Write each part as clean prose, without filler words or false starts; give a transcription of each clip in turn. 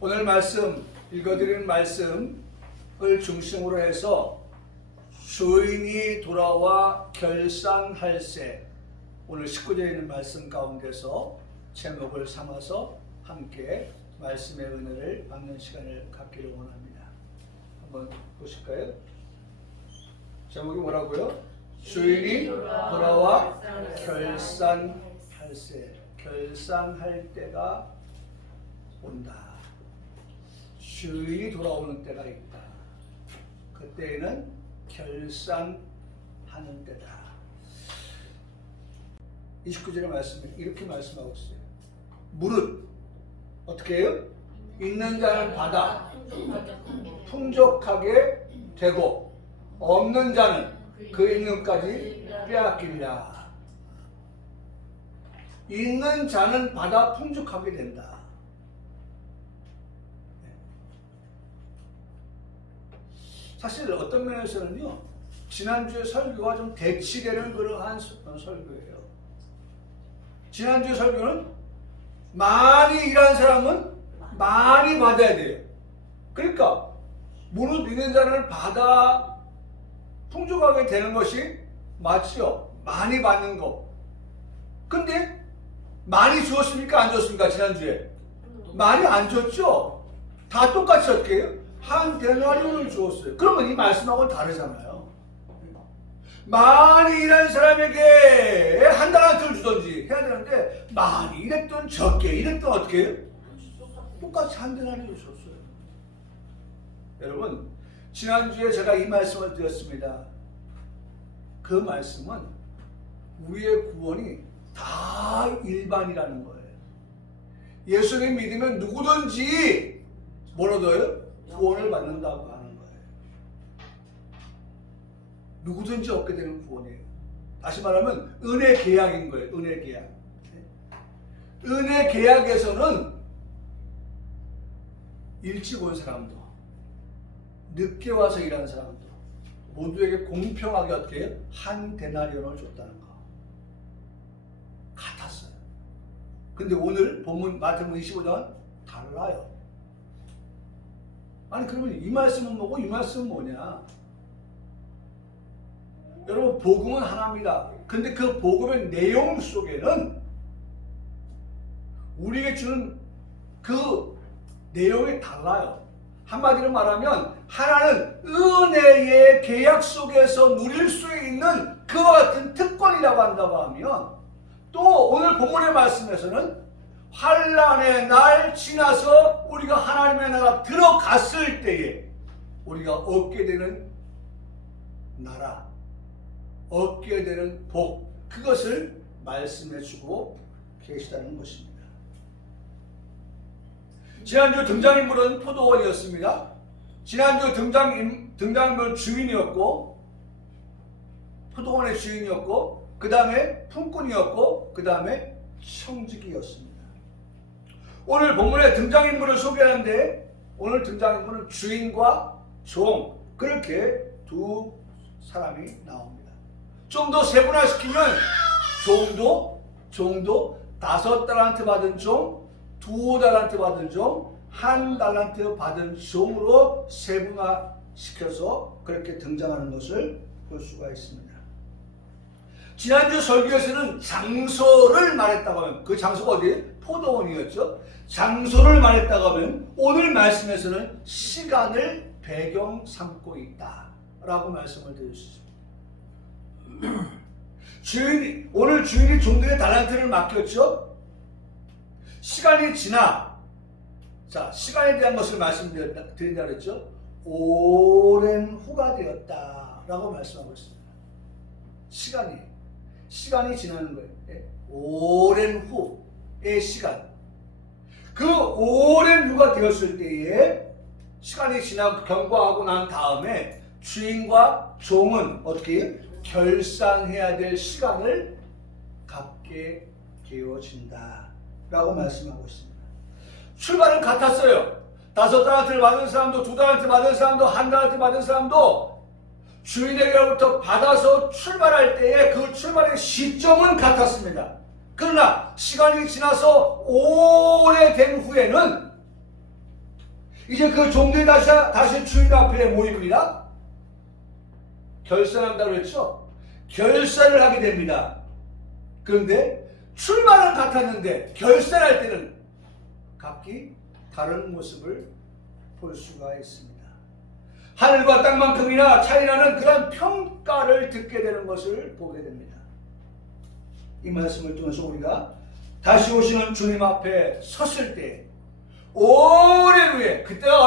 오늘 말씀, 읽어드리는 말씀을 중심으로 해서 주인이 돌아와 결산할세, 오늘 19절에 있는 말씀 가운데서 제목을 삼아서 함께 말씀의 은혜를 받는 시간을 갖기를 원합니다. 한번 보실까요? 제목이 뭐라고요? 주인이 돌아와 결산할세, 결산할 때가 온다. 주인이 돌아오는 때가 있다. 그때에는 결산하는 때다. 29절의 말씀에 이렇게 말씀하고 있어요. 무릇 어떻게 해요? 있는 자는 받아 풍족하게 되고 없는 자는 그 있는까지 빼앗기리라. 있는 자는 받아 풍족하게 된다. 사실 어떤 면에서는요, 지난주의 설교와 좀 대치되는 그러한 설교예요. 지난주의 설교는 많이 일한 사람은 많이 받아야 돼요. 그러니까 무릇 있는 자는 받아 풍족하게 되는 것이 맞죠. 많이 받는 거. 근데 많이 주었습니까? 안 줬습니까? 지난주에 많이 안 줬죠. 다 똑같이 어떻게 해요? 한 데나리온을 주었어요. 그러면 이 말씀하고는 다르잖아요. 많이 일한 사람에게 한 달란트를 주든지 해야 되는데 많이 일했던 적게 일했던 어떻게 해요? 똑같이 한 데나리온을 줬어요. 여러분, 지난주에 제가 이 말씀을 드렸습니다. 그 말씀은 우리의 구원이 다 일반이라는 거예요. 예수님 믿으면 누구든지 뭘 얻어요? 구원을 받는다고 하는 거예요. 누구든지 얻게 되는 구원이에요. 다시 말하면 은혜 계약인 거예요. 은혜 계약. 은혜 계약에서는 일찍 온 사람도 늦게 와서 일하는 사람도 모두에게 공평하게 어떻게 해요? 한 데나리온을 줬다는 거. 같았어요. 근데 오늘 본문 마태복음 25장 달라요. 아니 그러면 이 말씀은 뭐고 이 말씀은 뭐냐? 여러분, 복음은 하나입니다. 근데 그 복음의 내용 속에는 우리에게 주는 그 내용이 달라요. 한마디로 말하면 하나는 은혜의 계약 속에서 누릴 수 있는 그와 같은 특권이라고 한다고 하면, 또 오늘 본문의 말씀에서는 환난의 날 지나서 우리가 하나님의 나라 들어갔을 때에 우리가 얻게 되는 나라, 얻게 되는 복, 그것을 말씀해 주고 계시다는 것입니다. 지난주 등장인물은 포도원이었습니다. 지난주 등장인물은 주인이었고, 포도원의 주인이었고, 그 다음에 품꾼이었고, 그 다음에 청지기였습니다. 오늘 본문에 등장인물을 소개하는데, 오늘 등장인물은 주인과 종, 그렇게 두 사람이 나옵니다. 좀 더 세분화시키면 종도 5달란트 받은 종, 2달란트 받은 종, 1달란트 받은 종으로 세분화시켜서 그렇게 등장하는 것을 볼 수가 있습니다. 지난주 설교에서는 장소를 말했다고 하면, 그 장소가 어디예요? 포도원이었죠. 장소를 말했다고 하면 오늘 말씀에서는 시간을 배경 삼고 있다 라고 말씀을 드릴 수 있습니다. 오늘 주인이 종들의 달란트를 맡겼죠. 시간이 지나, 자, 시간에 대한 것을 말씀드린다 그랬죠. 오랜 후가 되었다 라고 말씀하고 있습니다. 시간이 지나는 거예요. 오랜 후의 시간. 그 오랜 후가 되었을 때에 시간이 지나고 경과하고 난 다음에 주인과 종은 어떻게 결산해야 될 시간을 갖게 되어진다 라고 말씀하고 있습니다. 출발은 같았어요. 5달란트를 받은 사람도 2달란트 받은 사람도 1달란트 받은 사람도 주인에게로부터 받아서 출발할 때에 그 출발의 시점은 같았습니다. 그러나 시간이 지나서 오래된 후에는 이제 그 종들이 다시 주인 앞에 모입니다. 결산한다고 했죠. 결산을 하게 됩니다. 그런데 출발은 같았는데 결산할 때는 각기 다른 모습을 볼 수가 있습니다. 하늘과 땅만큼이나 차이나는 그런 평가를 듣게 되는 것을 보게 됩니다. 이 말씀을 통해서 우리가 다시 오시는 주님 앞에 섰을 때 오래 후에 그때가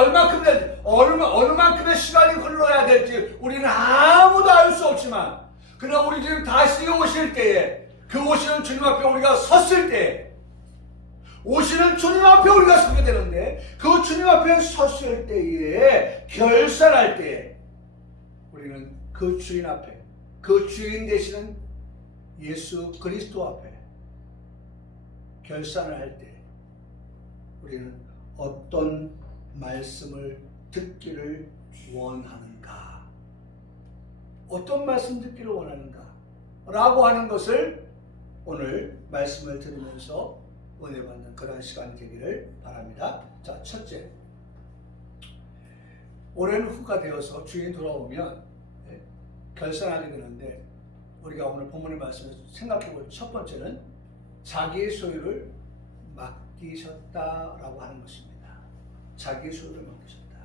얼마만큼의 시간이 흘러야 될지 우리는 아무도 알 수 없지만, 그러나 우리 주님 다시 오실 때에 그 오시는 주님 앞에 우리가 섰을 때, 오시는 주님 앞에 우리가 서게 되는데, 그 주님 앞에 섰을 때에 결산할 때 우리는 그 주인 앞에, 그 주인 되시는 예수 그리스도 앞에 결산을 할 때 우리는 어떤 말씀을 듣기를 원하는가, 어떤 말씀 듣기를 원하는가 라고 하는 것을 오늘 말씀을 들으면서 은혜 받는 그런 시간이 되기를 바랍니다. 자, 첫째, 올해는 후가 되어서 주인이 돌아오면 결산하게 되는데, 우리가 오늘 본문의 말씀에서 생각해 볼 첫 번째는 자기의 소유를 맡기셨다라고 하는 것입니다. 자기의 소유를 맡기셨다.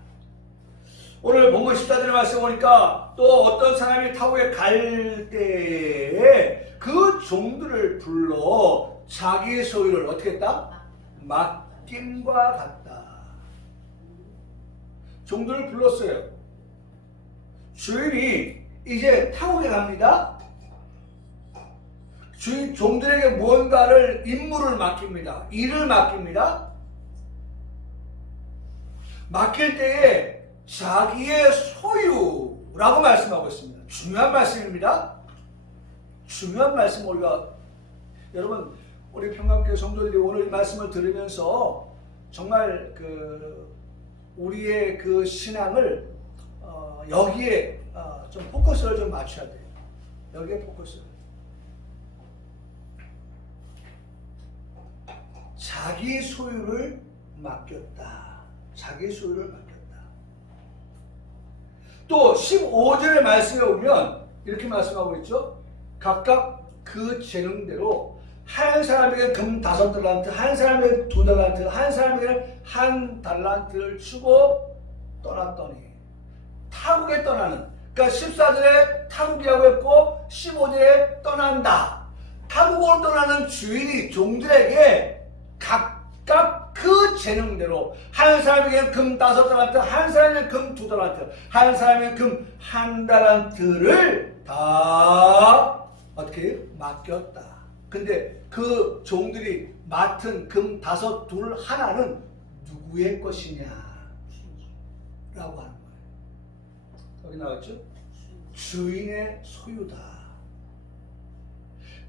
오늘 본문 14절의 말씀 보니까 또 어떤 사람이 타국에 갈 때에 그 종들을 불러 자기의 소유를 어떻게 했다? 맡김과 같다. 종들을 불렀어요. 주인이 이제 타국에 갑니다. 주인 종들에게 무언가를 임무를 맡깁니다. 일을 맡깁니다. 맡길 때에 자기의 소유라고 말씀하고 있습니다. 중요한 말씀입니다. 중요한 말씀. 우리가 여러분, 우리 평강교회 성도들이 오늘 이 말씀을 들으면서 정말 우리의 그 신앙을 여기에 좀 포커스를 좀 맞춰야 돼요. 여기에 포커스. 자기 소유를 맡겼다. 자기 소유를 맡겼다. 또 15절의 말씀에 보면 이렇게 말씀하고 있죠. 각각 그 재능대로 한 사람에게 금 5달란트, 한 사람에게 2달란트, 한 사람에게 1달란트를 주고 떠났더니, 타국에 떠나는, 그러니까 14절에 타국이라고 했고 15절에 떠난다. 타국으로 떠나는 주인이 종들에게 각각 그 재능대로 한 사람에게 금 5달란트, 한 사람에게 금 2달란트, 한 사람에게 금 1달란트를 다 어떻게 맡겼다. 근데 그 종들이 맡은 금 5, 2, 1는 누구의 것이냐 라고 하는 거예요. 여기 나왔죠? 주인의 소유다.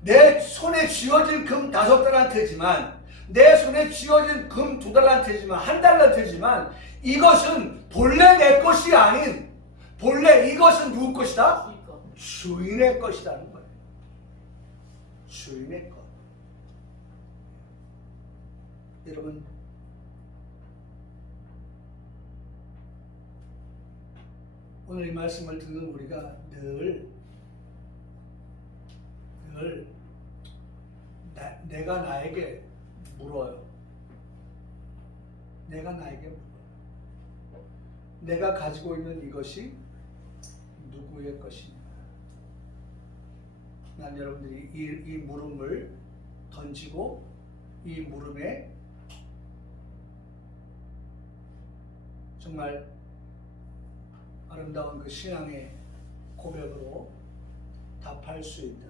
내 손에 쥐어진 금 5달란트지만, 내 손에 쥐어진 금 2달란트지만, 1달란트지만 이것은 본래 내 것이 아닌, 본래 이것은 누구 것이다? 주인의 것이라는 거예요. 주인의 것. 여러분, 오늘 이 말씀을 듣는 우리가 늘 내가 나에게 물어요. 내가 나에게 물어요. 내가 가지고 있는 이것이 누구의 것이냐. 난 여러분들이 이 물음을 던지고 이 물음에 정말 아름다운 그 신앙의 고백으로 답할 수 있는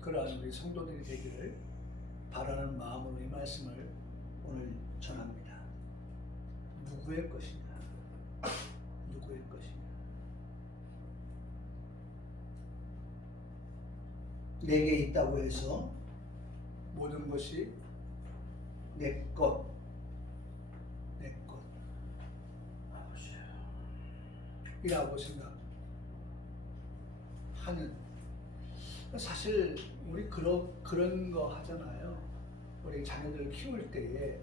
그러한 우리 성도들이 되기를 바라는 마음으로 이 말씀을 오늘 전합니다. 누구의 것이냐? 누구의 것이냐? 내게 있다고 해서 모든 것이 내 것, 내 것이라고 생각하는 사실 우리 그런 거 하잖아요. 우리 자녀들 키울 때에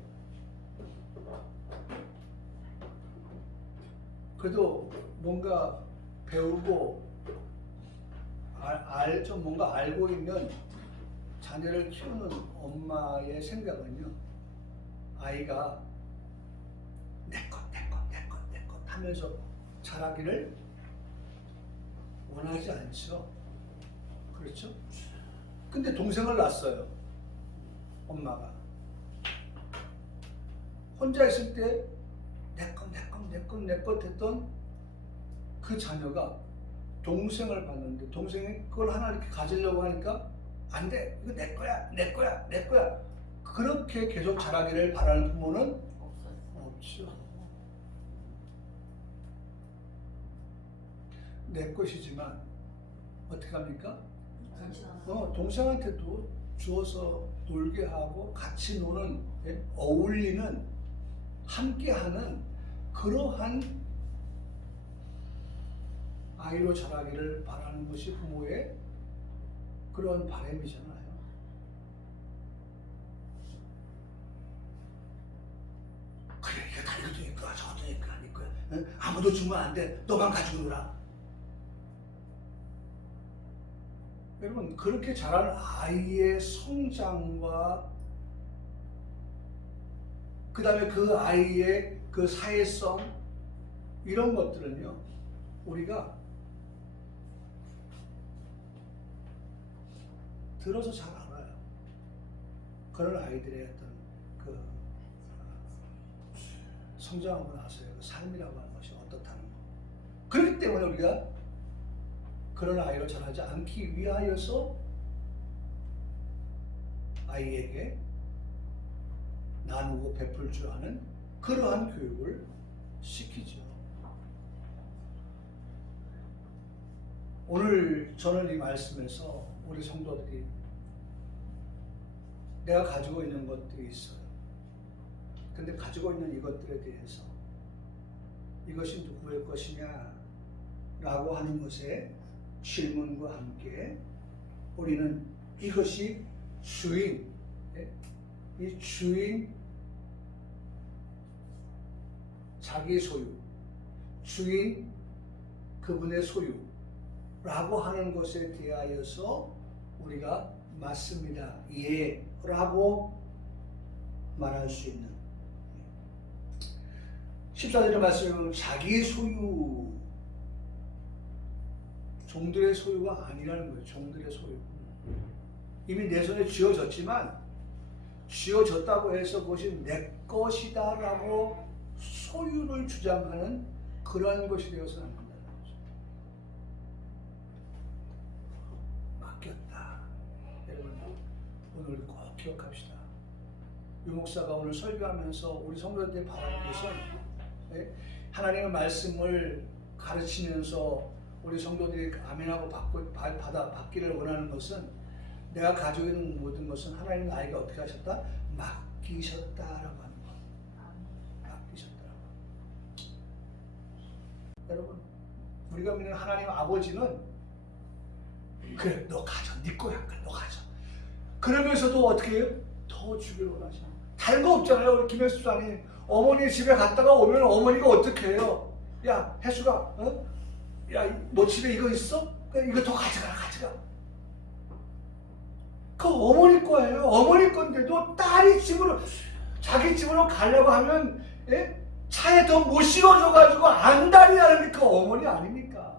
그래도 뭔가 배우고 좀 뭔가 알고 있는 자녀를 키우는 엄마의 생각은요, 아이가 내 것 하면서 자라기를 원하지 않죠. 그렇죠? 근데 동생을 낳았어요. 엄마가. 혼자 있을 때 내 것 했던 그 자녀가 동생을 봤는데 동생이 그걸 하나 이렇게 가지려고 하니까 안 돼. 이거 내 거야. 그렇게 계속 자라기를 바라는 부모는 없죠. 내 것이지만 어떻게 합니까? 동생한테도 주어서 놀게 하고 같이 노는, 어울리는, 함께하는 그러한 아이로 자라기를 바라는 것이 부모의 그런 바람이잖아요. 그래, 이거 다 이것도 네 거야, 저것도 네 거야, 네 거야. 응? 아무도 주면 안 돼. 너만 가지고 놀아. 여러분, 그렇게 자란 아이의 성장과 그 다음에 그 아이의 그 사회성, 이런 것들은요, 우리가 들어서 잘 알아요. 그런 아이들의 어떤 그 성장하고 나서의 그 삶이라고 하는 것이 어떻다는 거. 그렇기 때문에 우리가 그런 아이로 자라지 않기 위하여서 아이에게 나누고 베풀 줄 아는 그러한 교육을 시키죠. 오늘 저는 이 말씀에서 우리 성도들이 내가 가지고 있는 것들이 있어요. 근데 가지고 있는 이것들에 대해서 이것이 누구의 것이냐 라고 하는 것에 질문과 함께 우리는 이것이 주인, 이 주인 자기 소유, 주인 그분의 소유라고 하는 것에 대하여서 우리가 맞습니다, 예 라고 말할 수 있는 14절의 말씀은 자기 소유, 종들의 소유가 아니라는 거예요. 종들의 소유. 이미 내 손에 쥐어졌지만 쥐어졌다고 해서 그것이 내 것이다 라고 소유를 주장하는 그러한 것이 되어서는 안 된다는 거죠. 맡겼다. 여러분, 오늘 꼭 기억합시다. 유 목사가 오늘 설교하면서 우리 성도들한테 바라는 것은 하나님의 말씀을 가르치면서 우리 성도들이 아멘하고 받기를 원하는 것은 내가 가지고 있는 모든 것은 하나님 나에게 어떻게 하셨다? 맡기셨다라고 하는 것. 맡기셨다라고. 여러분, 우리가 믿는 하나님 아버지는 그래, 너 가져, 네 거야, 그래, 너 가져. 그러면서도 어떻게 해요? 더 주기를 원하시는 거예요. 다른 거 없잖아요. 우리 김혜수 집사님 어머니 집에 갔다가 오면 어머니가 어떻게 해요? 야, 혜수가, 야, 너 집에 이거 있어? 이거 더 가져가. 그 어머니 거예요. 어머니 건데도 딸이 자기 집으로 가려고 하면 차에 더 못 실어줘가지고 안달이라는 게 그 어머니 아닙니까?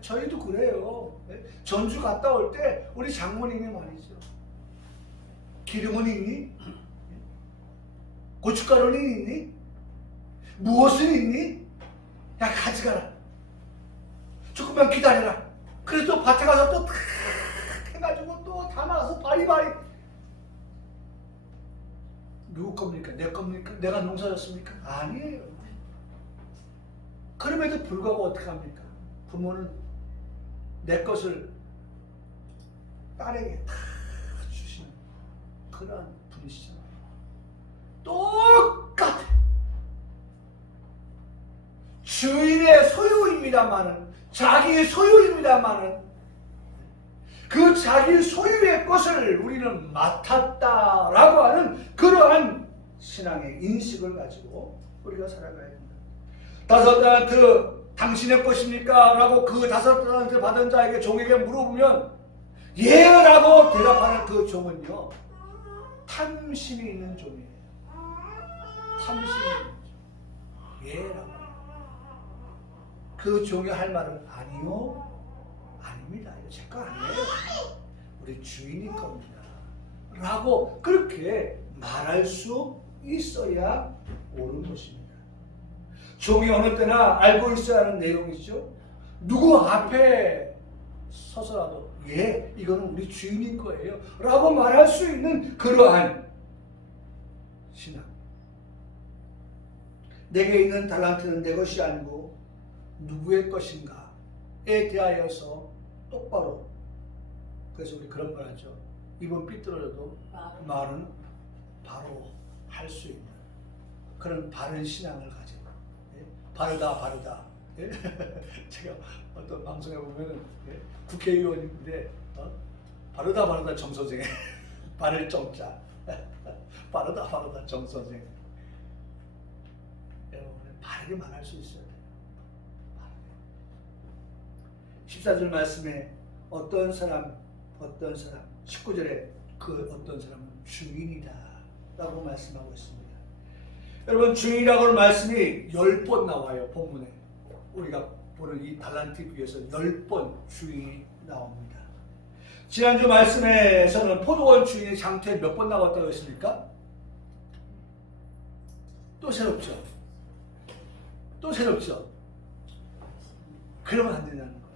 저희도 그래요. 전주 갔다 올 때 우리 장모님이 말이죠. 기름은 있니? 고춧가루는 있니? 무엇은 있니? 야, 가져가라. 조금만 기다려라. 그래서 밭에 가서 또 해가지고 또 담아서 바리바리. 누구 겁니까? 내 겁니까? 내가 농사졌습니까? 아니에요. 그럼에도 불구하고 어떻게 합니까? 부모는 내 것을 딸에게 다 주시는 그러한 분이시잖아요. 똑같아. 주인의 소유입니다마는, 자기의 소유입니다마는 그 자기 소유의 것을 우리는 맡았다라고 하는 그러한 신앙의 인식을 가지고 우리가 살아가야 된다. 5달란트 당신의 것입니까? 라고 그 5달란트 받은 자에게 종에게 물어보면 예라고 대답하는 그 종은요, 탐심이 있는 종이에요. 탐심이 있는 종. 예라고. 그 종이 할 말은 아니요, 아닙니다. 이거 제 거 아니에요. 우리 주인이 겁니다. 라고 그렇게 말할 수 있어야 옳은 것입니다. 종이 어느 때나 알고 있어야 하는 내용이죠. 누구 앞에 서서라도 예, 이거는 우리 주인인 거예요 라고 말할 수 있는 그러한 신앙. 내게 있는 달란트는 내 것이 아니고 누구의 것인가에 대하여서 똑바로, 그래서 우리 그런 걸 하죠. 입은 삐뚤어져도 말은 바로 할 수 있는 그런 바른 신앙을 가지고, 예? 바르다 예? 제가 어떤 방송에 보면 예? 국회의원인데 바르다 정선생 바를 정자 바르다 정선생. 여러분 바르게 말할 수 있어야 돼요. 14절 말씀에 어떤 사람 19절에 그 어떤 사람은 주인이다 라고 말씀하고 있습니다. 여러분 주인이라고 하는 말씀이 10번 나와요. 본문에 우리가 보는 이 달란트 비유에서 10번 주인이 나옵니다. 지난주 말씀에서는 포도원 주인의 장터에 몇 번 나왔다고 했습니까? 또 새롭죠. 또 새롭죠. 그러면 안 된다는 거예요.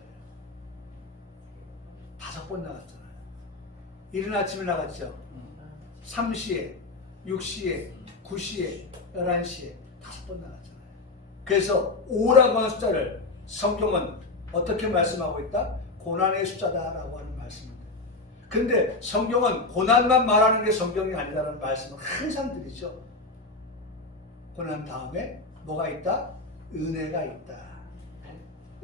5번 나갔잖아요. 이른 아침에 나갔죠. 3시에, 6시에, 9시에, 11시에 5번 나갔잖아요. 그래서 5라고 하는 숫자를 성경은 어떻게 말씀하고 있다? 고난의 숫자다라고 하는 말씀입니다. 근데 성경은 고난만 말하는 게 성경이 아니라는 말씀을 항상 드리죠. 고난 다음에 뭐가 있다? 은혜가 있다.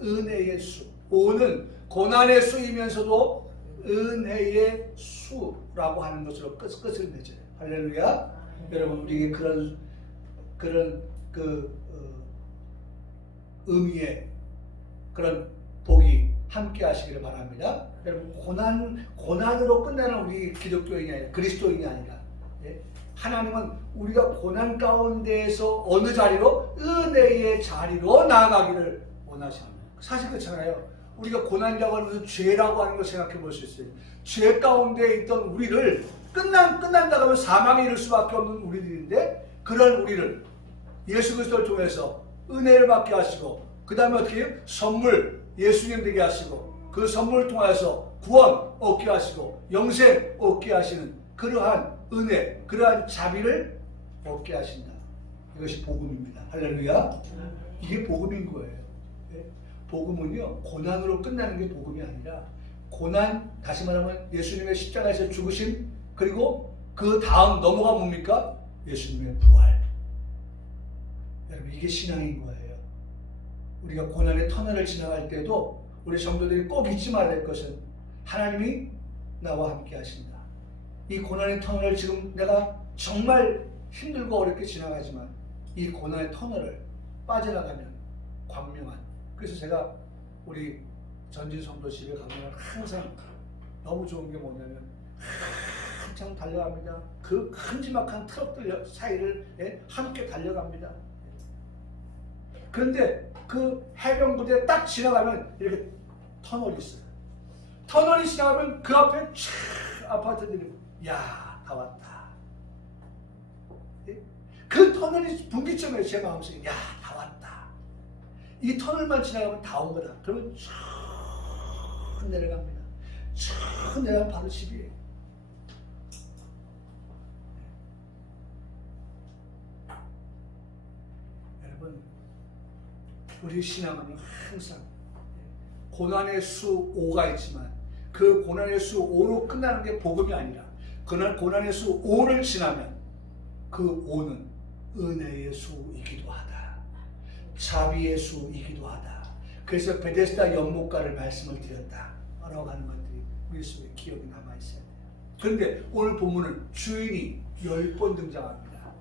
은혜의 수. 5는 고난의 수이면서도 은혜의 수라고 하는 것으로 끝을 맺어요. 할렐루야. 여러분 우리에게 그런 의미의 그런 복이 함께 하시기를 바랍니다. 여러분 고난으로 끝나는 우리 기독교인이 아니라 그리스도인이 아니라 예? 하나님은 우리가 고난 가운데에서 어느 자리로? 은혜의 자리로 나아가기를 원하십니다. 사실 그렇잖아요. 우리가 고난이라고 하는 것은 죄라고 하는 걸 생각해 볼 수 있어요. 죄 가운데 있던 우리를 끝난다고 하면 사망에 이를 수밖에 없는 우리들인데, 그런 우리를 예수 그리스도를 통해서 은혜를 받게 하시고, 그 다음에 어떻게 해요? 선물 예수님 되게 하시고, 그 선물을 통해서 구원 얻게 하시고 영생 얻게 하시는 그러한 은혜, 그러한 자비를 얻게 하신다. 이것이 복음입니다. 할렐루야. 이게 복음인 거예요. 복음은요, 고난으로 끝나는 게 복음이 아니라, 고난, 다시 말하면 예수님의 십자가에서 죽으심, 그리고 그 다음 넘어가 뭡니까? 예수님의 부활. 여러분 이게 신앙인 거예요. 우리가 고난의 터널을 지나갈 때도 우리 성도들이 꼭 잊지 말아야 할 것은 하나님이 나와 함께 하신다. 이 고난의 터널을 지금 내가 정말 힘들고 어렵게 지나가지만 이 고난의 터널을 빠져나가면 광명한, 그래서 제가 우리 전진 성도 집에 가면 항상 너무 좋은 게 뭐냐면 한참 달려갑니다. 그 큼지막한 트럭들 사이를 함께 달려갑니다. 그런데 그 해병부대 딱 지나가면 이렇게 터널이 있어요. 터널이 지나가면 그 앞에 촤 아파트들이 야, 다 왔다. 그 터널이 분기점에 제 마음속에 야, 다 왔다. 이 터널만 지나가면 다 온 거다. 그러면 쭉 내려갑니다. 쭉 내려가면 바로 집이에요. 여러분, 우리 신앙은 항상 고난의 수 5가 있지만 그 고난의 수 5로 끝나는 게 복음이 아니라, 고난의 수 5를 지나면 그 5는 은혜의 수이기도 하다. 자비의 수이기도 하다. 그래서 베데스다 연못가를 말씀을 드렸다 라고 하는 것들이 우리 속에 기억이 남아있어야 돼요. 그런데 오늘 본문은 주인이 10번 등장합니다.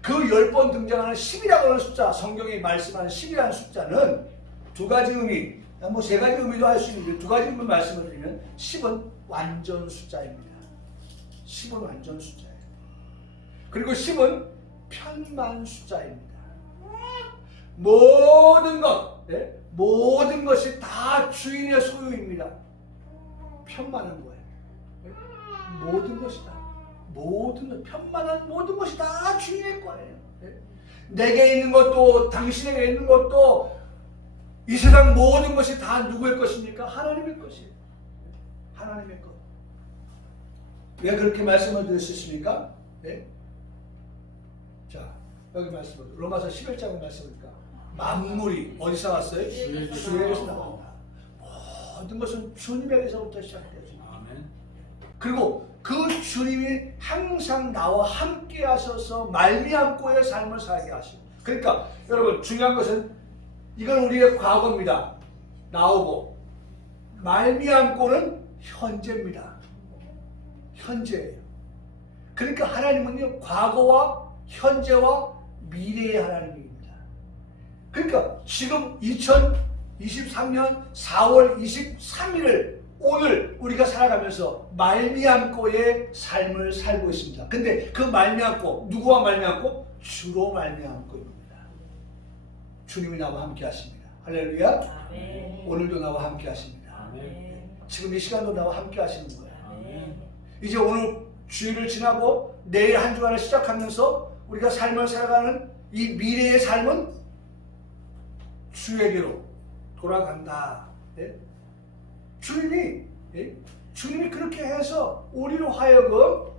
그 10번 등장하는 10이라고 하는 숫자, 성경이 말씀하는 10이라는 숫자는 두 가지 의미, 뭐 세 가지 의미도 할 수 있는데 두 가지 의미 말씀을 드리면 10은 완전 숫자입니다. 10은 완전 숫자예요. 그리고 10은 편만 숫자입니다. 모든 것, 모든 것이 다 주인의 소유입니다. 편만한 거예요. 모든 것이 다, 모든 것, 편만한 모든 것이 다 주인의 거예요. 내게 있는 것도, 당신에게 있는 것도, 이 세상 모든 것이 다 누구의 것입니까? 하나님의 것이에요. 하나님의 것. 왜 그렇게 말씀을 드릴 수 있습니까? 네? 자, 여기 말씀을, 로마서 11장 말씀이니까 만물이 어디서 왔어요? 주에게서 나온다. 모든 것은 주님에게서부터 시작돼요. 아멘. 그리고 그 주님이 항상 나와 함께 하셔서 말미암고의 삶을 살게 하시고, 그러니까 여러분 중요한 것은 이건 우리의 과거입니다. 나오고 말미암고는 현재입니다. 현재예요. 그러니까 하나님은요 과거와 현재와 미래의 하나님입니다. 그러니까 지금 2023년 4월 23일을 오늘 우리가 살아가면서 말미암고의 삶을 살고 있습니다. 근데 그 말미암고 누구와 말미암고? 주로 말미암고입니다. 주님이 나와 함께 하십니다. 할렐루야. 아멘. 오늘도 나와 함께 하십니다. 아멘. 지금 이 시간도 나와 함께 하시는 거예요. 아멘. 이제 오늘 주일을 지나고 내일 한 주간을 시작하면서 우리가 삶을 살아가는 이 미래의 삶은 주에게로 돌아간다. 예? 주님이 그렇게 해서 우리로 하여금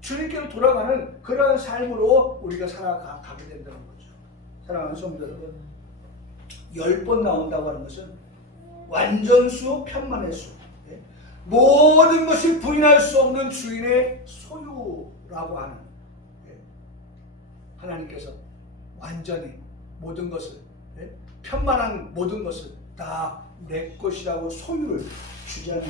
주님께로 돌아가는 그러한 삶으로 우리가 살아가게 된다는 거죠. 사랑하는 성도 여러분, 10번 나온다고 하는 것은 완전수, 편만의 수, 모든 것이 부인할 수 없는 주인의 소유라고 하는, 하나님께서 완전히 모든 것을, 편만한 모든 것을 다 내 것이라고 소유를 주장하는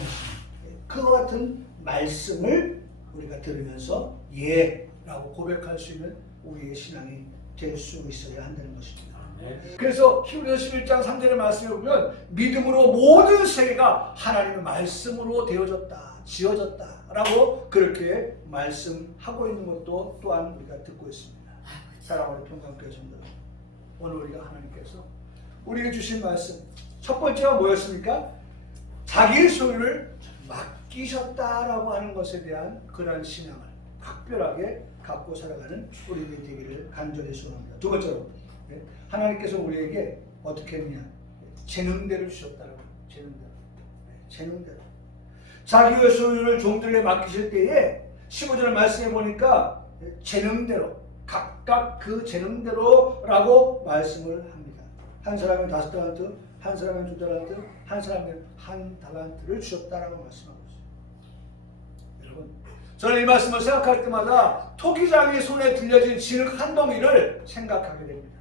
그와 같은 말씀을 우리가 들으면서 예라고 고백할 수 있는 우리의 신앙이 될 수 있어야 한다는 것입니다. 아멘. 그래서 히브리서 11장 3절의 말씀에 보면 믿음으로 모든 세계가 하나님의 말씀으로 되어졌다, 지어졌다 라고 그렇게 말씀하고 있는 것도 또한 우리가 듣고 있습니다. 사랑하는 평강교회 성도, 오늘 우리가 하나님께서 우리에게 주신 말씀 첫 번째가 뭐였습니까? 자기의 소유를 맡기셨다라고 하는 것에 대한 그러한 신앙을 각별하게 갖고 살아가는 우리들이 되기를 간절히 소원합니다. 두 번째로 하나님께서 우리에게 어떻게 했냐? 재능대로 주셨다라고. 재능대로. 자기의 소유를 종들에게 맡기실 때에 15절을 말씀해 보니까 재능대로, 각각 그 재능대로라고 말씀을 합니다. 한 사람은 5달란트, 한 사람은 2달란트, 한 사람은 1달란트를 주셨다라고 말씀하고 있어요. 여러분, 저는 이 말씀을 생각할 때마다 토기장의 손에 들려진 진흙 한 덩이를 생각하게 됩니다.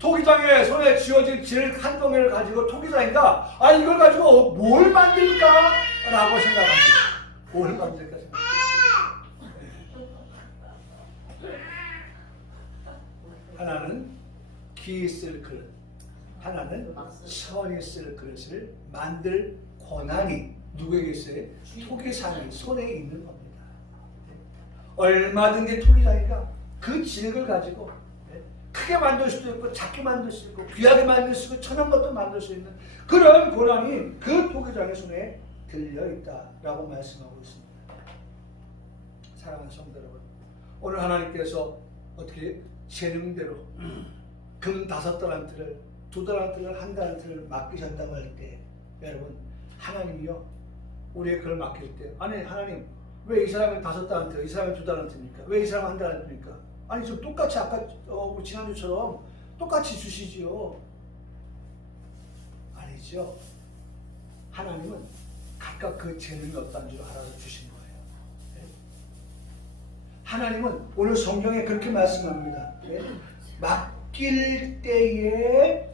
토기장의 손에 쥐어진 진흙 한 덩이를 가지고 토기장이가 이걸 가지고 뭘 만들까? 라고 생각합니다. 뭘 만들까 생각합니다. 하나는 기 쓸 그릇, 하나는 선이 쓸 그릇을 만들 권한이 누구에게 있어요? 토기장의 손에 있는 겁니다. 얼마든지 토기장이가 그 진흙을 가지고 크게 만들 수도 있고 작게 만들 수도 있고 귀하게 만들 수 있고 천한 것도 만들 수 있는 그런 권한이 그 토기장의 손에 들려있다라고 말씀하고 있습니다. 사랑하는 성도 여러분, 오늘 하나님께서 어떻게 재능대로 금 5달란트를 2달란트를 1달란트를 맡기셨다고 할 때, 여러분 하나님이요 우리의 그걸 맡길 때, 아니 하나님 왜 이 사람은 5달란트, 이 사람은 2달란트입니까? 왜 이 사람은 1달란트입니까? 아니 좀 똑같이 아까 우리 지난주처럼 똑같이 주시지요. 아니죠. 하나님은 각각 그 재능이 어떤 줄 알아서 주신 거예요. 하나님은 오늘 성경에 그렇게 말씀합니다. 맡길 때에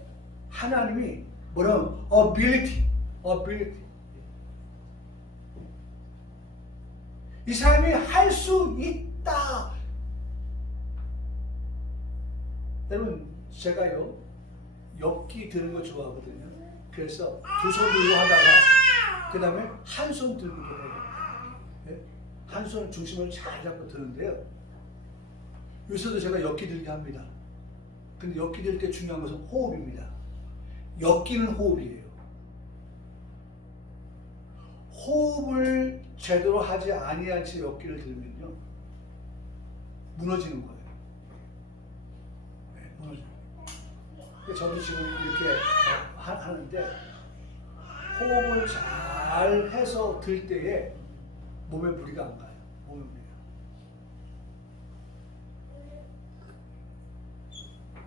하나님이 뭐라고 ability 이 사람이 할 수 있다. 여러분, 제가요 엮기 드는 거 좋아하거든요. 그래서 두 손 들고 하다가 그 다음에 한 손 들고 들어요. 네? 한 손 중심을 잘 잡고 드는데요. 요새도 제가 엮기 들기 합니다. 근데 엮기 들 때 중요한 것은 호흡입니다. 엮기는 호흡이에요. 호흡을 제대로 하지 아니한 채 엮기를 들면요 무너지는 거예요. 네, 무너져요. 저도 지금 이렇게 하는데 호흡을 잘 해서 들 때에 몸에 무리가 안 가요. 몸에 무리가.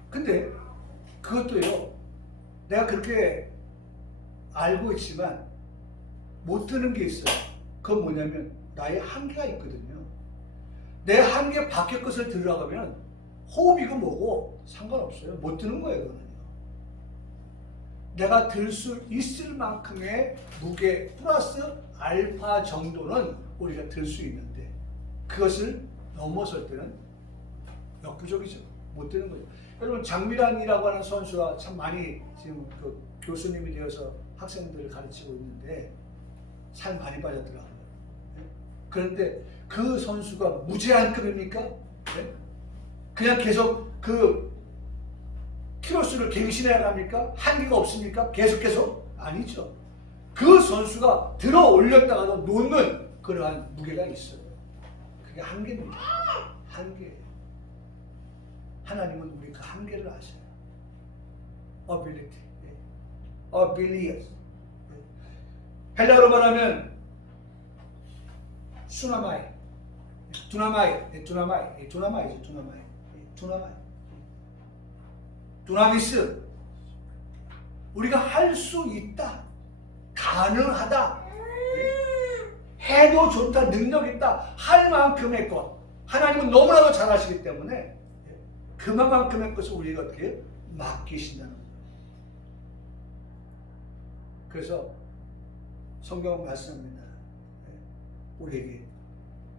근데 그것도요 내가 그렇게 알고 있지만 못 드는 게 있어요. 그건 뭐냐면 나의 한계가 있거든요. 내 한계 밖의 것을 들으라고 하면 호흡이고 뭐고 상관없어요. 못 드는 거예요. 그거는요. 내가 들 수 있을 만큼의 무게 플러스 알파 정도는 우리가 들 수 있는데 그것을 넘어설 때는 역부족이죠. 못 드는 거죠. 여러분 장미란이라고 하는 선수가 참 많이 지금 그 교수님이 되어서 학생들을 가르치고 있는데 살 많이 빠졌더라고요. 그런데 그 선수가 무제한급입니까? 네? 그냥 계속 그 키로수를 갱신해야 합니까? 한계가 없습니까? 계속? 아니죠. 그 선수가 들어 올렸다가도 놓는 그러한 무게가 있어요. 그게 한계입니다. 한계. 하나님은 우리 그 한계를 아셔요. ability. ability. 헬라어로 말하면 수나마이, 두나미스. 우리가 할 수 있다, 가능하다, 해도 좋다, 능력 있다, 할 만큼의 것. 하나님은 너무나도 잘하시기 때문에 그만큼의 것을 우리가 어떻게 맡기신다는 거예요. 그래서 성경은 말씀합니다. 우리에게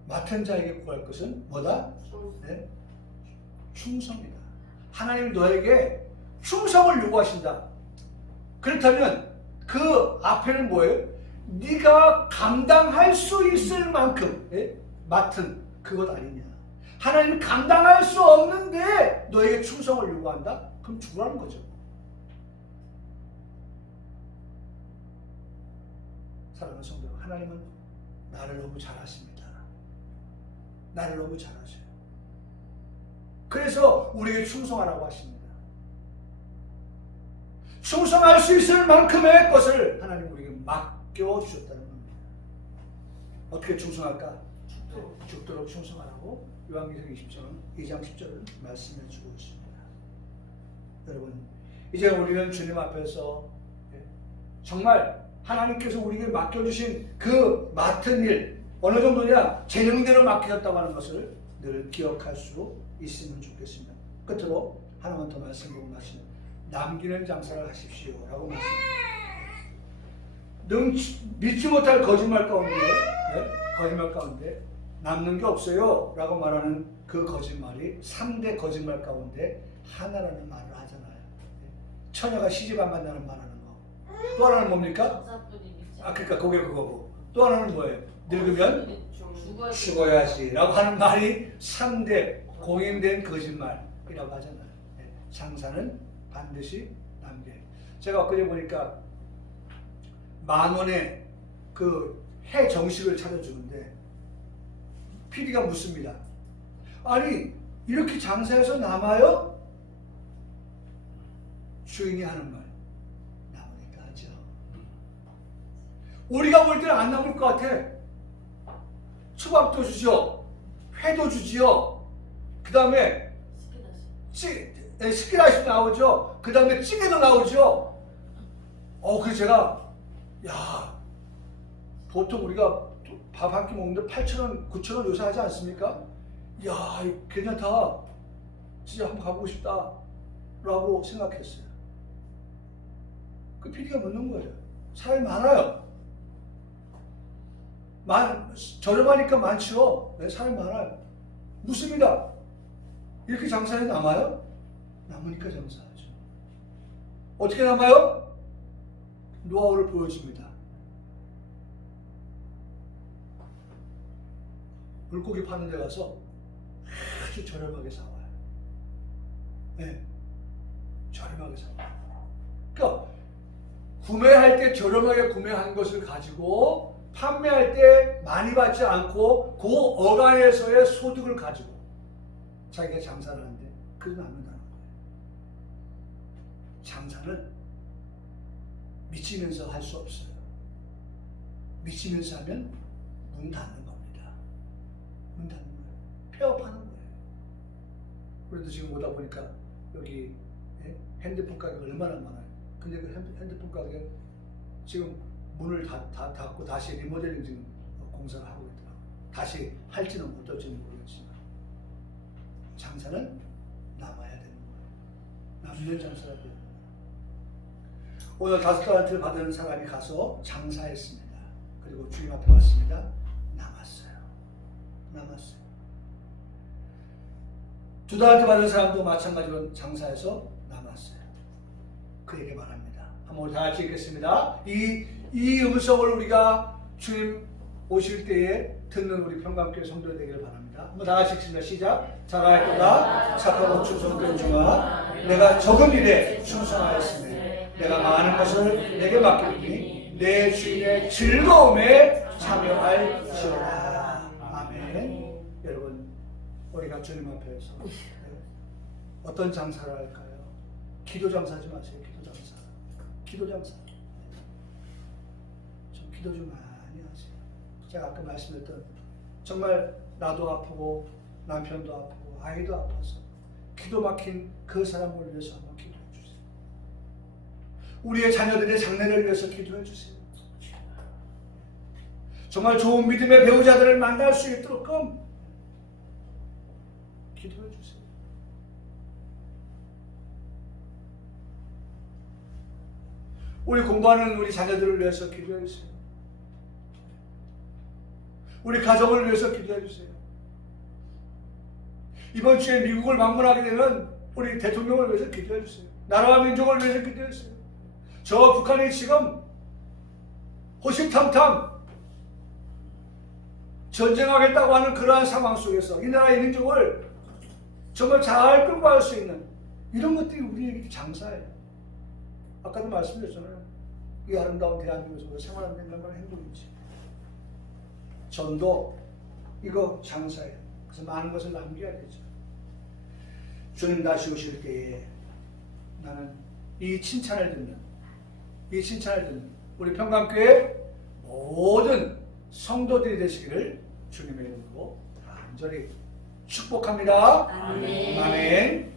맡은 자에게 구할 것은 뭐다? 네? 충성이다. 하나님이 너에게 충성을 요구하신다. 그렇다면 그 앞에는 뭐예요? 네가 감당할 수 있을 만큼 맡은 그것 아니냐. 하나님이 감당할 수 없는데 너에게 충성을 요구한다? 그럼 죽으라는 거죠. 사랑하는 성도, 하나님은 나를 너무 잘하십니다. 나를 너무 잘하셔요. 그래서 우리에게 충성하라고 하십니다. 충성할 수 있을 만큼의 것을 하나님 우리에게 맡겨주셨다는 겁니다. 어떻게 충성할까? 죽도록 충성하라고 요한계시록 2장 10절을 말씀해 주고 있습니다. 여러분, 이제 우리는 주님 앞에서 정말 하나님께서 우리에게 맡겨주신 그 맡은 일, 어느 정도냐? 재능대로 맡겨졌다고 하는 것을 늘 기억할 수 있으면 좋겠습니다. 끝으로 하나만 더 말씀 보고 마시면 남기는 장사를 하십시오 라고 말씀합니다. 믿지 못할 거짓말 가운데 남는 게 없어요 라고 말하는 그 거짓말이 3대 거짓말 가운데 하나라는 말을 하잖아요. 처녀가 시집 안 간다는 말 하는 거. 또 하나는 뭡니까? 그러니까 그거고. 또 하나는 뭐예요? 늙으면 죽어야지 라고 하는 말이 3대 공인된 거짓말이라고 하잖아요. 장사는 반드시 남겨야 돼요. 제가 엊그제 보니까 10,000원에 그 해 정식을 차려주는데 PD가 묻습니다. 아니 이렇게 장사해서 남아요? 주인이 하는 말, 남으니까 하죠. 우리가 볼 때는 안 남을 것 같아. 초밥도 주죠, 회도 주지요, 그 다음에 스키다시 나오죠, 그 다음에 찌개도 나오죠. 그래서 제가 보통 우리가 밥 한 끼 먹는데 8,000원, 9,000원 요새 하지 않습니까? 괜찮다, 진짜 한번 가보고 싶다 라고 생각했어요. 그 PD가 묻는 거예요. 사람이 많아요. 저렴하니까 많죠. 네, 사람이 많아요. 묻습니다. 이렇게 장사해 남아요? 남으니까 장사하죠. 어떻게 남아요? 노하우를 보여줍니다. 물고기 파는 데 가서 아주 저렴하게 사와요. 네, 저렴하게 사와요. 그러니까 구매할 때 저렴하게 구매한 것을 가지고 판매할 때 많이 받지 않고 그 어간에서의 소득을 가지고 자기가 장사를 하는데 그게 남는다는 거예요. 장사는 미치면서 할 수 없어요. 미치면서 하면 문 닫는 겁니다. 문 닫는 거예요. 폐업하는 거예요. 그래도 지금 오다 보니까 여기 핸드폰 가격 얼마나 많아요. 근데 그 핸드폰 가격에 지금 문을 닫고 다시 리모델링 지금 공사를 하고 있더라고요. 다시 할지는 어떨지는 모르겠지만 장사는 남아야 되는 거예요. 남는 장사가 돼요. 오늘 5달란트를 받은 사람이 가서 장사했습니다. 그리고 주님 앞에 왔습니다. 남았어요. 2달란트 받은 사람도 마찬가지로 장사해서 남았어요. 그에게 말합니다. 한번 우리 다 같이 읽겠습니다. 이 음성을 우리가 주님 오실 때에 듣는 우리 평강교회 성도들 되기를 바랍니다. 한번 다 같이 읽습니다. 시작. 잘하였도다 착하고 충성된 종아, 내가 적은 일에 충성하였으니 내가 많은 것을 내게 맡겼으니 내 주인의 즐거움에 참여할지어다. 아멘. 여러분, 우리가 주님 앞에서 어떤 장사를 할까요? 기도 장사하지 마세요. 기도 장사. 좀 기도 좀 많이 하세요. 제가 아까 말씀드렸던 정말 나도 아프고 남편도 아프고 아이도 아파서 기도 막힌 그 사람을 위해서 한번 기도해 주세요. 우리의 자녀들의 장래를 위해서 기도해 주세요. 정말 좋은 믿음의 배우자들을 만날 수 있도록 기도해 주세요. 우리 공부하는 우리 자녀들을 위해서 기도해 주세요. 우리 가정을 위해서 기도해 주세요. 이번 주에 미국을 방문하게 되는 우리 대통령을 위해서 기도해 주세요. 나라와 민족을 위해서 기도해 주세요. 저 북한이 지금 호시탐탐 전쟁하겠다고 하는 그러한 상황 속에서 이 나라의 민족을 정말 잘 끌고 갈 수 있는 이런 것들이 우리에게 장사예요. 아까도 말씀드렸잖아요. 이 아름다운 대한민국에서 생활하는 게 얼마나 행복인지. 전도 이거 장사예요. 그래서 많은 것을 남겨야 되죠. 주님 다시 오실 때에 나는 이 칭찬을 듣는 우리 평강교회 모든 성도들이 되시기를 주님의 이름으로 간절히 축복합니다. 아멘. 아멘.